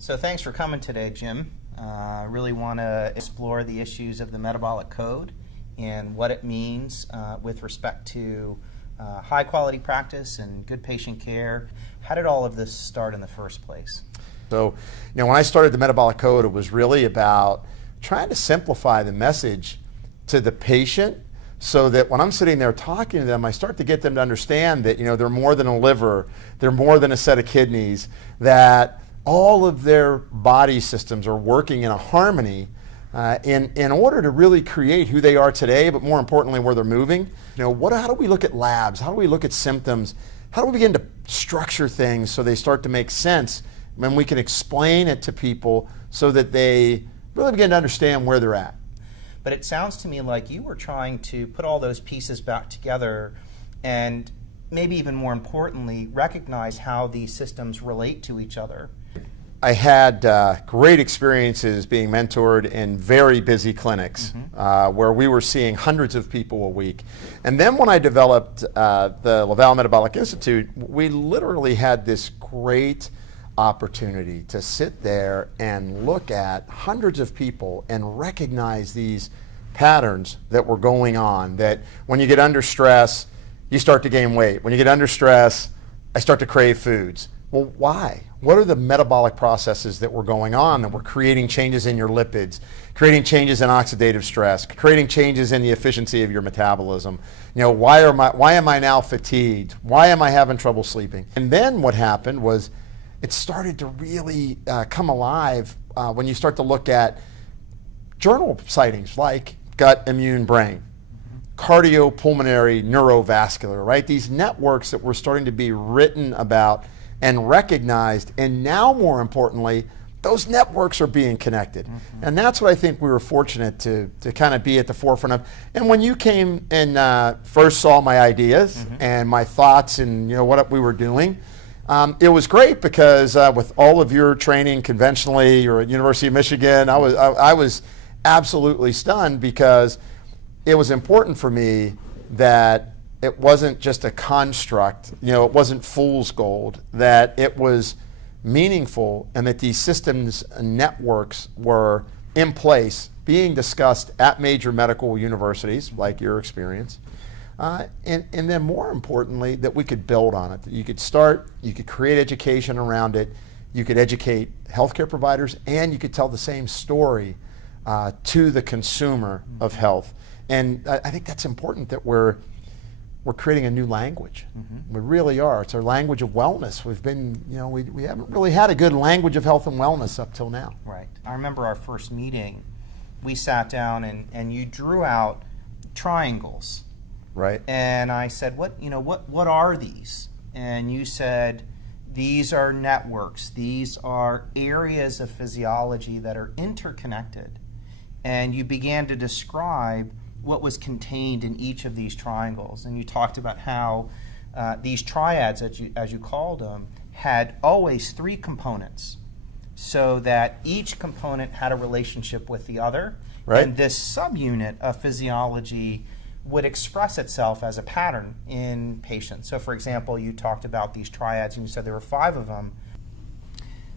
So thanks for coming today, Jim. I really want to explore the issues of the Metabolic Code and what it means with respect to high quality practice and good patient care. How did all of this start in the first place? So, when I started the Metabolic Code, it was really about trying to simplify the message to the patient so that when I'm sitting there talking to them, I start to get them to understand that, they're more than a liver, they're more than a set of kidneys, that all of their body systems are working in a harmony in order to really create who they are today, but more importantly, where they're moving. How do we look at labs? How do we look at symptoms? How do we begin to structure things so they start to make sense when we can explain it to people so that they really begin to understand where they're at? But it sounds to me like you were trying to put all those pieces back together and maybe even more importantly, recognize how these systems relate to each other. I had great experiences being mentored in very busy clinics where we were seeing hundreds of people a week. And then when I developed the LaValle Metabolic Institute, we literally had this great opportunity to sit there and look at hundreds of people and recognize these patterns that were going on, that when you get under stress, you start to gain weight. When you get under stress, I start to crave foods. Well, why? What are the metabolic processes that were going on that were creating changes in your lipids, creating changes in oxidative stress, creating changes in the efficiency of your metabolism? Why am I now fatigued? Why am I having trouble sleeping? And then what happened was it started to really come alive when you start to look at journal sightings like gut, immune, brain, cardiopulmonary, neurovascular, right? These networks that were starting to be written about and recognized, and now more importantly, those networks are being connected. And that's what I think we were fortunate to kind of be at the forefront of. And when you came and first saw my ideas and my thoughts and what we were doing, it was great because with all of your training conventionally, you're at University of Michigan, I was absolutely stunned because it was important for me that it wasn't just a construct, it wasn't fool's gold, that it was meaningful and that these systems and networks were in place, being discussed at major medical universities, like your experience, and then more importantly, that we could build on it. That you could create education around it, you could educate healthcare providers, and you could tell the same story to the consumer of health. And I think that's important that we're creating a new language. We really are. It's our language of wellness. We've been, we haven't really had a good language of health and wellness up till now. Right. I remember our first meeting, we sat down and you drew out triangles. Right. And I said, what are these? And you said, these are networks. These are areas of physiology that are interconnected. And you began to describe what was contained in each of these triangles. And you talked about how these triads, as you called them, had always three components, so that each component had a relationship with the other. Right. And this subunit of physiology would express itself as a pattern in patients. So for example, you talked about these triads and you said there were 5 of them.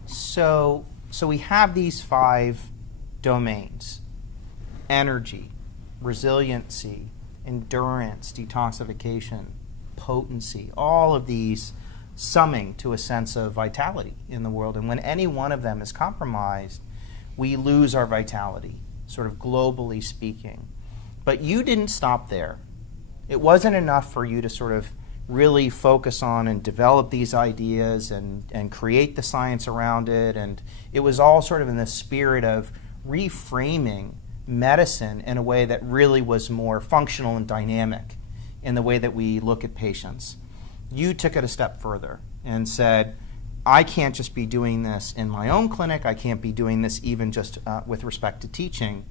So we have these 5 domains: energy, resiliency, endurance, detoxification, potency, all of these summing to a sense of vitality in the world. And when any one of them is compromised, we lose our vitality, sort of globally speaking. But you didn't stop there. It wasn't enough for you to sort of really focus on and develop these ideas and create the science around it. And it was all sort of in the spirit of reframing medicine in a way that really was more functional and dynamic in the way that we look at patients. You took it a step further and said, I can't just be doing this in my own clinic. I can't be doing this even just with respect to teaching.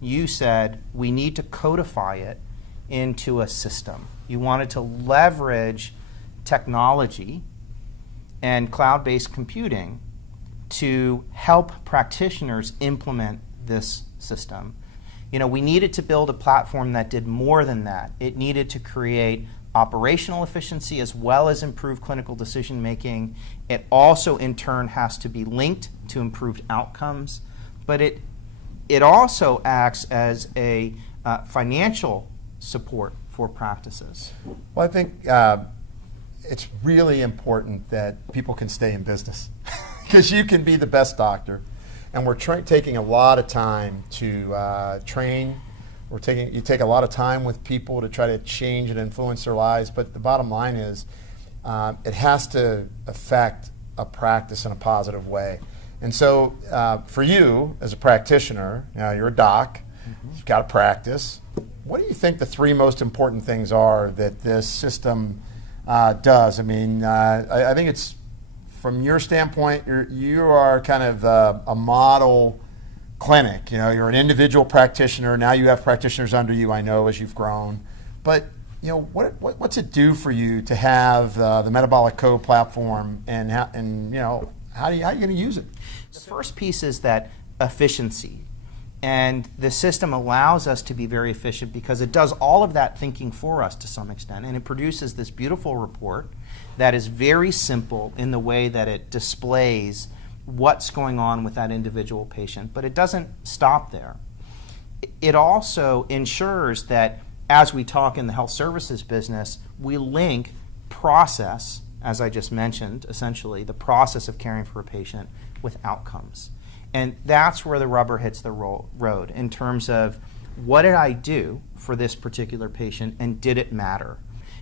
You said we need to codify it into a system. You wanted to leverage technology and cloud-based computing to help practitioners implement this system. We needed to build a platform that did more than that. It needed to create operational efficiency as well as improved clinical decision making. It also in turn has to be linked to improved outcomes, but it also acts as a financial support for practices. Well, I think it's really important that people can stay in business because you can be the best doctor, and we're taking a lot of time to train. You take a lot of time with people to try to change and influence their lives, but the bottom line is it has to affect a practice in a positive way. And so for you as a practitioner, you're a doc, you've got to practice. What do you think the three most important things are that this system does? I mean, I think it's, from your standpoint, you are kind of a model clinic. You're an individual practitioner. Now you have practitioners under you, I know, as you've grown. But what's it do for you to have the Metabolic Code platform, and how are you going to use it? The first piece is that efficiency. And the system allows us to be very efficient because it does all of that thinking for us to some extent. And it produces this beautiful report that is very simple in the way that it displays what's going on with that individual patient. But it doesn't stop there. It also ensures that as we talk in the health services business, we link process, as I just mentioned, essentially the process of caring for a patient, with outcomes. And that's where the rubber hits the road in terms of what did I do for this particular patient and did it matter?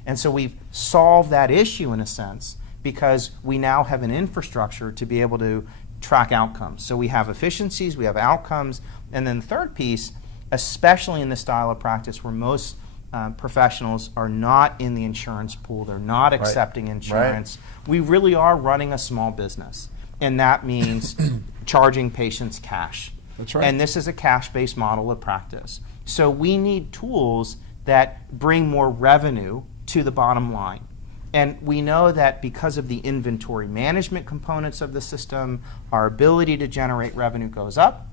And so we've solved that issue in a sense because we now have an infrastructure to be able to track outcomes. So we have efficiencies, we have outcomes, and then the third piece, especially in this style of practice where most professionals are not in the insurance pool, they're not accepting insurance, we really are running a small business. And that means charging patients cash. That's right. And this is a cash-based model of practice. So we need tools that bring more revenue to the bottom line. And we know that because of the inventory management components of the system, our ability to generate revenue goes up,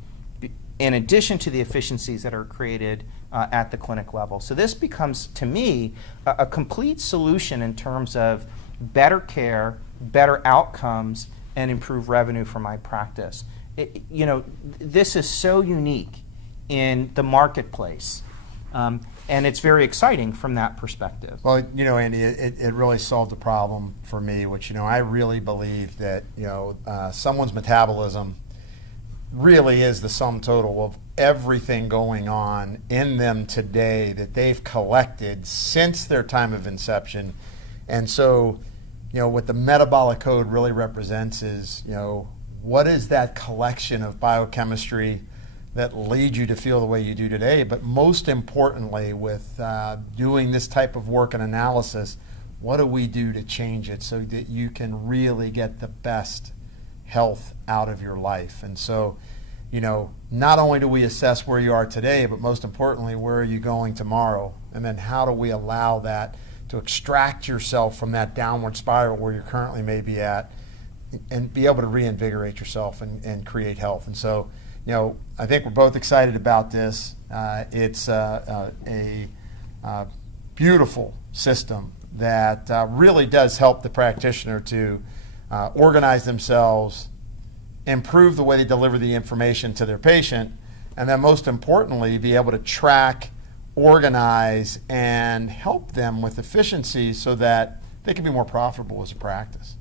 in addition to the efficiencies that are created at the clinic level. So this becomes, to me, a complete solution in terms of better care, better outcomes, and improve revenue for my practice. This is so unique in the marketplace, and it's very exciting from that perspective. Well, Andy, it really solved a problem for me, which, I really believe that, someone's metabolism really is the sum total of everything going on in them today that they've collected since their time of inception. And so, what the Metabolic Code really represents is, what is that collection of biochemistry that lead you to feel the way you do today? But most importantly, with doing this type of work and analysis, what do we do to change it so that you can really get the best health out of your life? And so, not only do we assess where you are today, but most importantly, where are you going tomorrow? And then how do we allow that to extract yourself from that downward spiral where you currently may be at and be able to reinvigorate yourself and create health. And so, I think we're both excited about this. It's a beautiful system that really does help the practitioner to organize themselves, improve the way they deliver the information to their patient, and then most importantly, be able to track, organize, and help them with efficiency so that they can be more profitable as a practice.